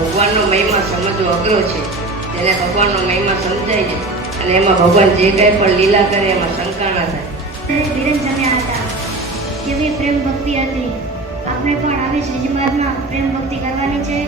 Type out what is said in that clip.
ભગવાનનો મહિમા સમજવો અઘરો છે. તેને ભગવાનનો મહિમા સમજાય છે અને એમાં ભગવાન જે કંઈ પણ લીલા કરે એમાં શંકા ના થાય. ધીરજ હતા કેવી પ્રેમ ભક્તિ હતી. આપણે પણ આવી શ્રીજી પ્રેમ ભક્તિ કરવાની છે.